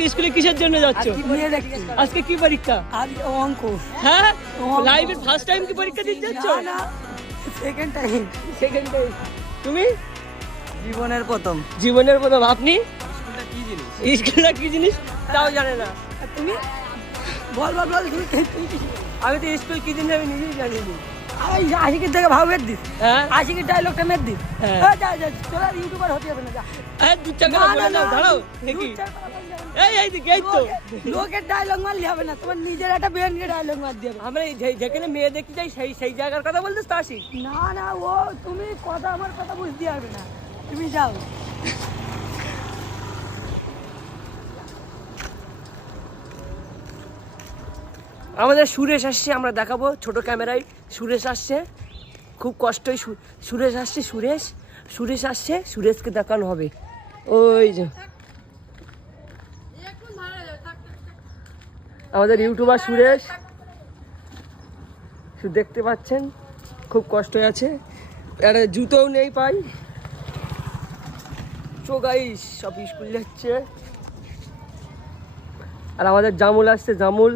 আজকে স্কুলে কিসের জন্য যাচ্ছ? আজকে কি পরীক্ষা? অঙ্ক। হ্যাঁ, লাইভে ফার্স্ট টাইম কি পরীক্ষা দিতে যাচ্ছ? না, সেকেন্ড টাইম। Second time. তুমি? জীবনের প্রথম। জীবনের প্রথম। আপনি? স্কুলটা কি জিনিস তাও জানে না। তুমি বল বল বল। আমি তো স্কুল কি জিনিস আমি নিজেই জানি না। আশিকের থেকে ভাব মেদ দিস। হ্যাঁ, আশিকের ডায়লগটা মেদ দিস। হ্যাঁ। যা যা চল, আর ইউটিউবার হতে হবে না, যা। হ্যাঁ, দু চাকা বলে দাও, দাঁড়াও দেখি। এই দিকে, এই তো। লোকের ডায়লগ মারলে হবে না, তোমার নিজের একটা ব্রেনকে ডায়লগ মার দিয়ে হবে। আমরা যেখানে মেয়ে দেখতে যাই সেই জায়গার কথা বলতেছ তো আসি। না না, ও তুমি কথা আমার কথা বুঝতে পারবে না, তুমি যাও। আমাদের সুরেশ আসছে, আমরা দেখাবো ছোট ক্যামেরায়। সুরেশ আসছে, খুব কষ্টই সুরেশ আসছে। সুরেশ আসছে, সুরেশকে দেখানো হবে। ওই যে আমাদের ইউটিউবার সুরেশ, দেখতে পাচ্ছেন খুব কষ্ট আছে। একটা জুতোও নেই পাই। তো গাইস সব স্কুল যাচ্ছে। আর আমাদের জামুল আসছে, জামুল